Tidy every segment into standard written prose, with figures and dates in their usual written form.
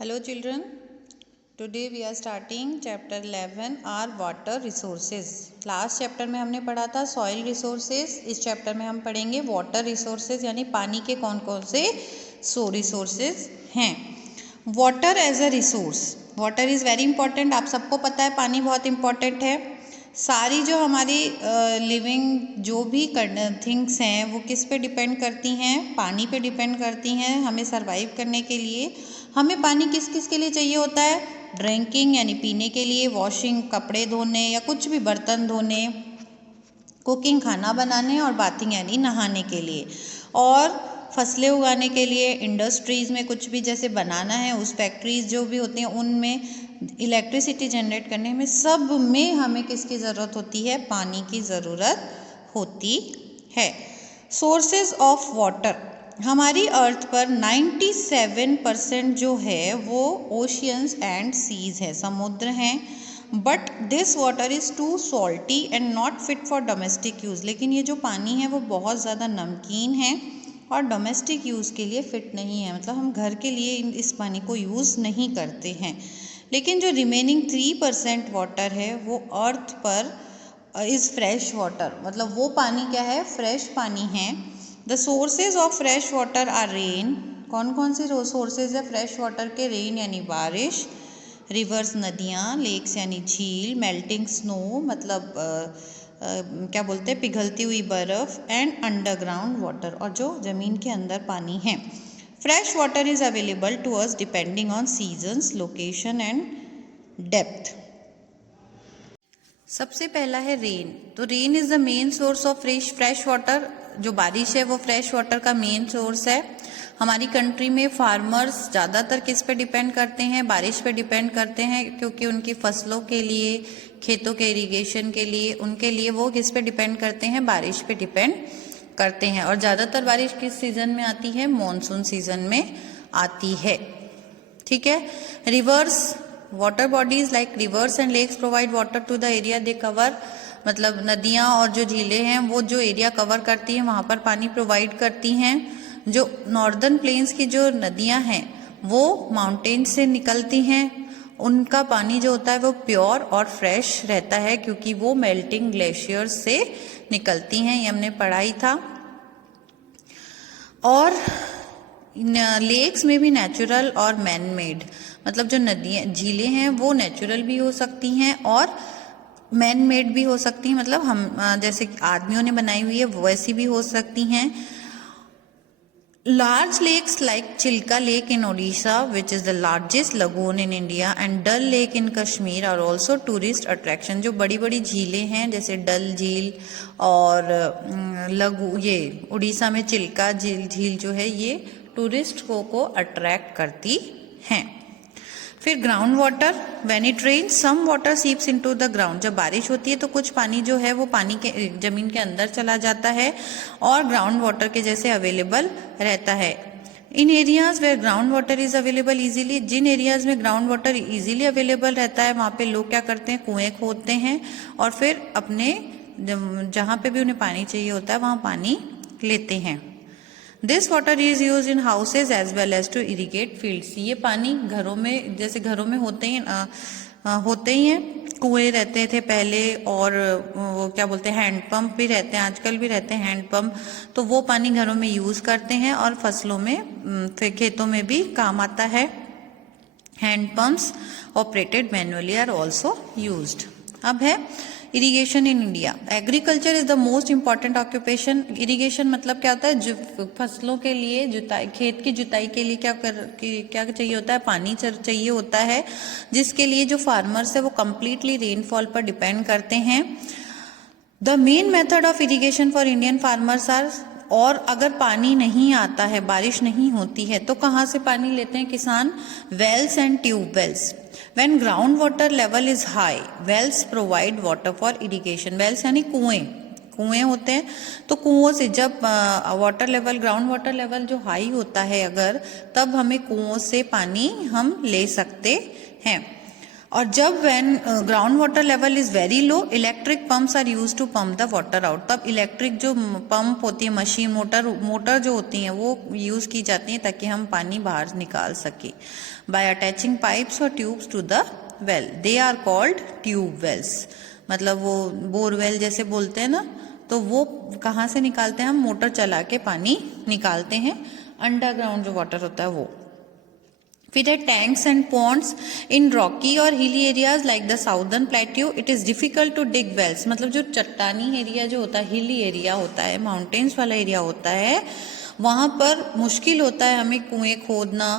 Hello children, today we are starting chapter 11 are water resources. Last chapter में हमने पढ़ा था soil resources. इस chapter में हम पढ़ेंगे water resources यानी पानी के कौन कौन से resources हैं. Water as a resource. Water is very important. आप सबको पता है पानी बहुत important है. सारी जो हमारी लिविंग जो भी थिंग्स हैं वो किस पे डिपेंड करती हैं, पानी पे डिपेंड करती हैं. हमें सरवाइव करने के लिए हमें पानी किस किस के लिए चाहिए होता है. ड्रिंकिंग यानी पीने के लिए, वॉशिंग कपड़े धोने या कुछ भी बर्तन धोने, कुकिंग खाना बनाने, और बाथिंग यानी नहाने के लिए, और फसलें उगाने के लिए, इंडस्ट्रीज़ में कुछ भी जैसे बनाना है, उस फैक्ट्रीज जो भी होती हैं उनमें इलेक्ट्रिसिटी जनरेट करने में, सब में हमें किसकी ज़रूरत होती है, पानी की ज़रूरत होती है. Sources of water. हमारी अर्थ पर 97% जो है वो ओशियंस एंड सीज है, समुद्र हैं. But this water is too salty and not fit for domestic use. लेकिन ये जो पानी है वो बहुत ज़्यादा नमकीन है और डोमेस्टिक यूज़ के लिए फ़िट नहीं है. मतलब हम घर के लिए इस पानी को यूज़ नहीं करते हैं. लेकिन जो रिमेनिंग 3% वाटर है वो अर्थ पर इज़ फ्रेश वाटर. मतलब वो पानी क्या है, फ्रेश पानी है. The sources of fresh water are rain. कौन कौन से सोर्सेज है फ्रेश वाटर के? रेन यानी बारिश, रिवर्स नदियाँ, लेक्स यानी झील, मेल्टिंग स्नो मतलब क्या बोलते हैं, पिघलती हुई बर्फ़, एंड अंडरग्राउंड वाटर, और जो ज़मीन के अंदर पानी है. Fresh water is available to us depending on seasons, location and depth. सबसे पहला है रेन. तो rain is the main source of fresh water. जो बारिश है वो फ्रेश वाटर का मेन सोर्स है. हमारी कंट्री में फार्मर्स ज़्यादातर किस पे डिपेंड करते हैं, बारिश पे डिपेंड करते हैं, क्योंकि उनकी फसलों के लिए, खेतों के इरिगेशन के लिए, उनके लिए वो किस पे डिपेंड करते हैं, बारिश पे डिपेंड करते हैं. और ज़्यादातर बारिश किस सीज़न में आती है, मॉनसून सीज़न में आती है. ठीक है. Rivers, water bodies like rivers and lakes provide water to the area they cover. मतलब नदियाँ और जो झीलें हैं वो जो एरिया कवर करती हैं वहाँ पर पानी प्रोवाइड करती हैं. जो नॉर्दर्न प्लेन्स की जो नदियाँ हैं वो माउंटेन से निकलती हैं, उनका पानी जो होता है वो प्योर और फ्रेश रहता है, क्योंकि वो मेल्टिंग ग्लेशियर्स से निकलती हैं. ये हमने पढ़ा ही था. और लेक्स में भी नेचुरल और मैन मेड, मतलब जो नदियाँ झीलें हैं वो नेचुरल भी हो सकती हैं और मैन मेड भी हो सकती हैं. मतलब हम जैसे आदमियों ने बनाई हुई है वैसी भी हो सकती हैं. Large lakes like Chilka Lake in Odisha, which is the largest lagoon in India, and Dal Lake in Kashmir are also tourist attraction. जो बड़ी बड़ी झीलें हैं जैसे डल झील और ये उड़ीसा में चिल्का झील जो है ये टूरिस्ट को अट्रैक्ट करती हैं. फिर ground water. When it rain some water seeps into the ground. जब बारिश होती है तो कुछ पानी जो है वो पानी के जमीन के अंदर चला जाता है और ग्राउंड वाटर के जैसे अवेलेबल रहता है. In areas where ground water is available easily. जिन एरियाज में ग्राउंड वाटर इजीली अवेलेबल रहता है वहाँ पे लोग क्या करते हैं, कुएं खोदते हैं और फिर अपने जहाँ पे भी उन्हें पानी चाहिए होता है वहाँ पानी लेते हैं. This water is use in houses as well as to irrigate fields. ये पानी घरों में, जैसे घरों में होते ही हैं, कुएं रहते थे पहले, और वो क्या बोलते हैं, हैंडपम्प भी रहते हैं, आजकल भी रहते हैं हैंडपम्प. तो वो पानी घरों में यूज करते हैं और फसलों में, फिर खेतों में भी काम आता है. Handpumps operated manually are also used. अब है irrigation in India. Agriculture is the most important occupation. Irrigation मतलब क्या होता है, फसलों के लिए जुताई, खेत की जुताई के लिए क्या चाहिए होता है, पानी चाहिए होता है, जिसके लिए जो फार्मर्स है वो कम्प्लीटली रेनफॉल पर डिपेंड करते हैं. The main method of irrigation for Indian farmers are. और अगर पानी नहीं आता है, बारिश नहीं होती है, तो कहाँ से पानी लेते हैं किसान? Wells and tubewells. When groundwater level is high, wells provide water for irrigation. Wells यानी कुएं होते हैं, तो कुओं से जब water level, ground water level जो हाई होता है अगर, तब हमें कुओं से पानी हम ले सकते हैं. और जब when ground water level is very low, electric pumps are use to pump the water out. तब इलेक्ट्रिक जो पंप होती है, मशीन, मोटर जो होती हैं वो यूज की जाती हैं ताकि हम पानी बाहर निकाल सके। बाय अटैचिंग पाइप्स और tubes to the well, they are called tube wells. मतलब वो बोरवेल जैसे बोलते हैं ना, तो वो कहाँ से निकालते हैं? हम मोटर चला के पानी निकालते हैं, अंडरग्राउंड जो वाटर होता है वो। फिर है tanks and ponds. In rocky और hilly areas like the southern plateau it is difficult to dig wells. मतलब जो चट्टानी एरिया जो होता है, हिली एरिया होता है, माउंटेन्स वाला एरिया होता है, वहाँ पर मुश्किल होता है हमें कुएं खोदना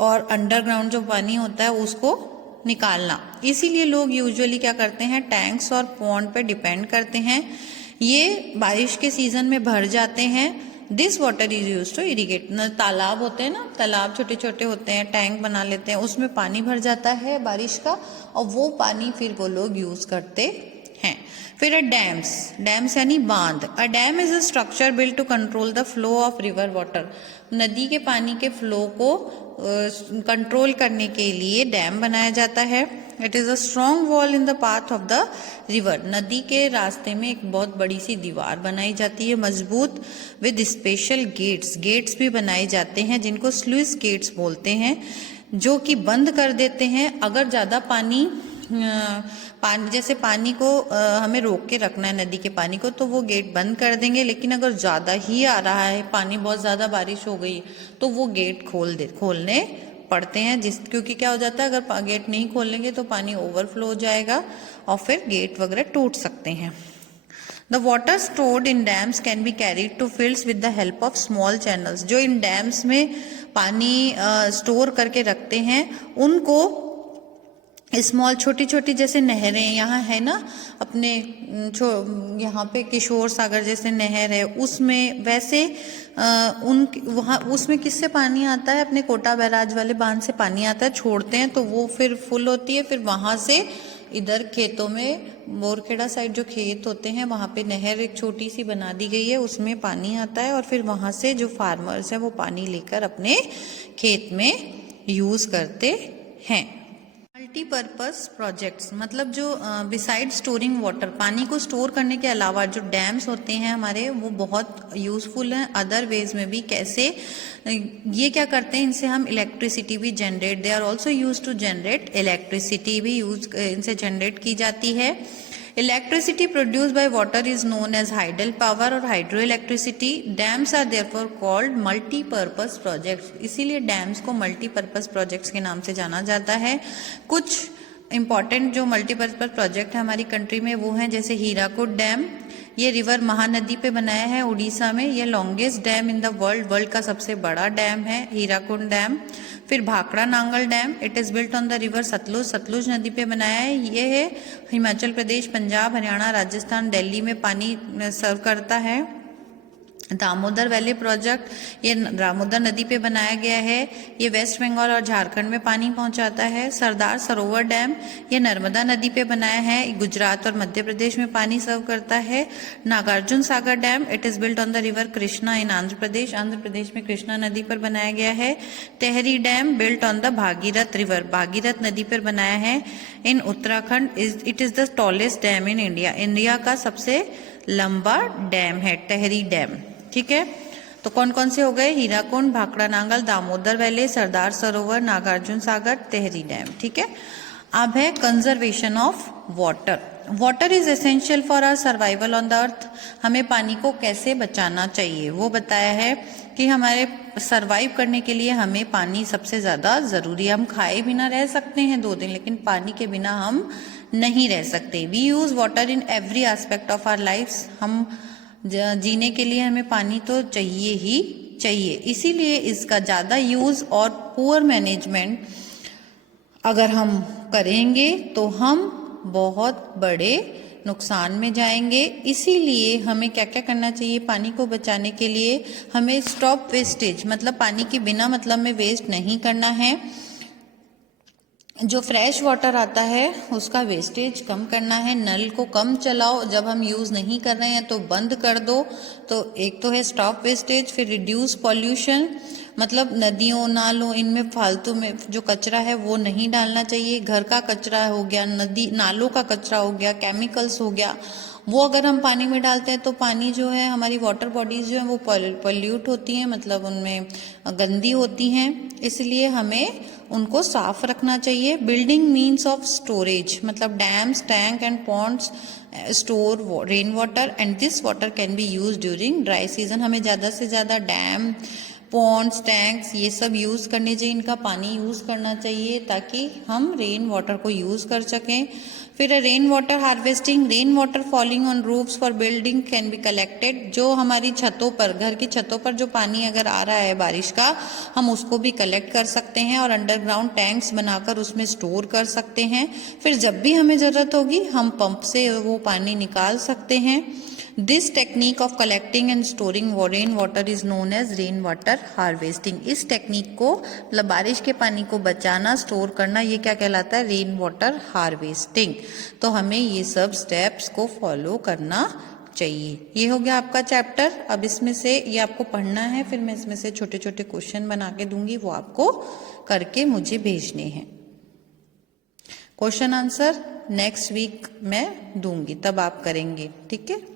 और अंडरग्राउंड जो पानी होता है उसको निकालना। इसीलिए लोग यूजुअली क्या करते हैं, टैंक्स और पॉन्ड पे डिपेंड करते हैं। ये बारिश के सीजन में भर जाते हैं। This water is use to irrigate. तालाब होते हैं ना, तालाब छोटे छोटे होते हैं, टैंक बना लेते हैं, उसमें पानी भर जाता है बारिश का, और वो पानी फिर वो लोग यूज करते हैं। फिर है डैम्स। डैम्स यानी बांध। A dam is a structure built to control the flow of river water. नदी के पानी के फ्लो को कंट्रोल करने के लिए डैम बनाया जाता है। It is a strong wall in the path of the river. नदी के रास्ते में एक बहुत बड़ी सी दीवार बनाई जाती है मजबूत, विद स्पेशल गेट्स। गेट्स भी बनाए जाते हैं जिनको स्लुइस गेट्स बोलते हैं, जो कि बंद कर देते हैं अगर ज़्यादा पानी जैसे पानी को हमें रोक के रखना है नदी के पानी को, तो वो गेट बंद कर देंगे। लेकिन अगर ज़्यादा ही आ रहा है पानी, बहुत ज़्यादा बारिश हो गई, तो वो गेट खोलने पड़ते हैं। क्योंकि क्या हो जाता है, अगर गेट नहीं खोलेंगे तो पानी ओवरफ्लो हो जाएगा और फिर गेट वगैरह टूट सकते हैं। The water stored in dams can be carried to fields with the help of small channels. जो इन डैम्स में पानी स्टोर करके रखते हैं, उनको स्मॉल छोटी छोटी जैसे नहरें यहाँ है ना अपने यहाँ पे किशोर सागर जैसे नहर है, उसमें वैसे वहाँ उसमें किससे पानी आता है? अपने कोटा बैराज वाले बांध से पानी आता है, छोड़ते हैं तो वो फिर फुल होती है। फिर वहाँ से इधर खेतों में, बोरखेड़ा साइड जो खेत होते हैं वहाँ पे नहर एक छोटी सी बना दी गई है, उसमें पानी आता है और फिर वहाँ से जो फार्मर्स हैं वो पानी लेकर अपने खेत में यूज़ करते हैं। मल्टीपर्पज प्रोजेक्ट्स मतलब जो बिसाइड स्टोरिंग वाटर, पानी को स्टोर करने के अलावा जो डैम्स होते हैं हमारे, वो बहुत यूजफुल हैं अदर वेज में भी। कैसे? ये क्या करते हैं, इनसे हम इलेक्ट्रिसिटी भी generate, they are also use to generate electricity भी इनसे जनरेट की जाती है। Electricity produced by water is known as hydel power और hydro electricity. Dams are therefore called multipurpose projects. इसीलिए डैम्स को मल्टीपर्पज प्रोजेक्ट्स के नाम से जाना जाता है। कुछ इंपॉर्टेंट जो मल्टीपर्पज प्रोजेक्ट है हमारी कंट्री में वो हैं, जैसे हीराकुड डैम, ये रिवर महानदी पे बनाया है उड़ीसा में। ये longest dam in the world का सबसे बड़ा डैम है हीराकुड डैम। फिर Bhakra Nangal dam, it is built on the river Sutlej नदी पे बनाया है। ये है हिमाचल प्रदेश, पंजाब, हरियाणा, राजस्थान, दिल्ली में पानी सर्व करता है। दामोदर वैली प्रोजेक्ट, ये दामोदर नदी पे बनाया गया है। ये वेस्ट बंगाल और झारखंड में पानी पहुंचाता है। सरदार सरोवर डैम, ये नर्मदा नदी पे बनाया है, गुजरात और मध्य प्रदेश में पानी सर्व करता है। Nagarjuna Sagar dam, it is built on the river Krishna in Andhra Pradesh में कृष्णा नदी पर बनाया गया है। Tehri dam built on the Bhagirath river, Bhagirath नदी पर बनाया है in Uttarakhand. It is the tallest dam in India का सबसे लंबा डैम है टेहरी डैम। ठीक है, तो कौन कौन से हो गए? Hirakund, Bhakra Nangal, Damodar valley, Sardar Sarovar, Nagarjuna Sagar, Tehri dam. ठीक है, अब है conservation of water. Water is essential for our survival on the earth. हमें पानी को कैसे बचाना चाहिए वो बताया है कि हमारे सर्वाइव करने के लिए हमें पानी सबसे ज़्यादा ज़रूरी है। हम खाए बिना रह सकते हैं 2 दिन, लेकिन पानी के बिना हम नहीं रह सकते। We use water in every aspect of our lifes. हम जीने के लिए हमें पानी तो चाहिए ही चाहिए, इसीलिए इसका ज़्यादा यूज़ और पुअर मैनेजमेंट अगर हम करेंगे तो हम बहुत बड़े नुकसान में जाएंगे। इसीलिए हमें क्या क्या करना चाहिए पानी को बचाने के लिए? हमें स्टॉप वेस्टेज, मतलब पानी के बिना मतलब में वेस्ट नहीं करना है। जो फ्रेश वाटर आता है उसका वेस्टेज कम करना है। नल को कम चलाओ, जब हम यूज़ नहीं कर रहे हैं तो बंद कर दो। तो एक तो है स्टॉप वेस्टेज, फिर रिड्यूस पॉल्यूशन, मतलब नदियों नालों इनमें फालतू में जो कचरा है वो नहीं डालना चाहिए। घर का कचरा हो गया, नदी नालों का कचरा हो गया, केमिकल्स हो गया, वो अगर हम पानी में डालते हैं तो पानी जो है, हमारी वाटर बॉडीज जो है वो पॉल्यूट होती हैं, मतलब उनमें गंदी होती हैं। इसलिए हमें उनको साफ रखना चाहिए। बिल्डिंग मीन्स ऑफ स्टोरेज, मतलब dams, tank and ponds store rain water and this water can be use during dry season. हमें ज़्यादा से ज़्यादा डैम, पॉन्ड्स, टैंक्स ये सब यूज़ करने चाहिए, इनका पानी यूज़ करना चाहिए ताकि हम रेन वाटर को यूज़ कर सकें। फिर rain water harvesting, rain water falling on roofs for building can be collected. जो हमारी छतों पर, घर की छतों पर जो पानी अगर आ रहा है बारिश का, हम उसको भी कलेक्ट कर सकते हैं और अंडरग्राउंड टैंक्स बनाकर उसमें स्टोर कर सकते हैं। फिर जब भी हमें ज़रूरत होगी हम पंप से वो पानी निकाल सकते हैं। This technique of collecting and storing rain water is known as rain water harvesting. इस टेक्निक को, मतलब बारिश के पानी को बचाना, स्टोर करना, ये क्या कहलाता है? Rain water harvesting. तो हमें ये सब स्टेप्स को फॉलो करना चाहिए। ये हो गया आपका चैप्टर। अब इसमें से ये आपको पढ़ना है, फिर मैं इसमें से छोटे छोटे क्वेश्चन बना के दूंगी, वो आपको करके मुझे भेजने हैं। क्वेश्चन आंसर नेक्स्ट वीक मैं दूंगी, तब आप करेंगे, ठीक है।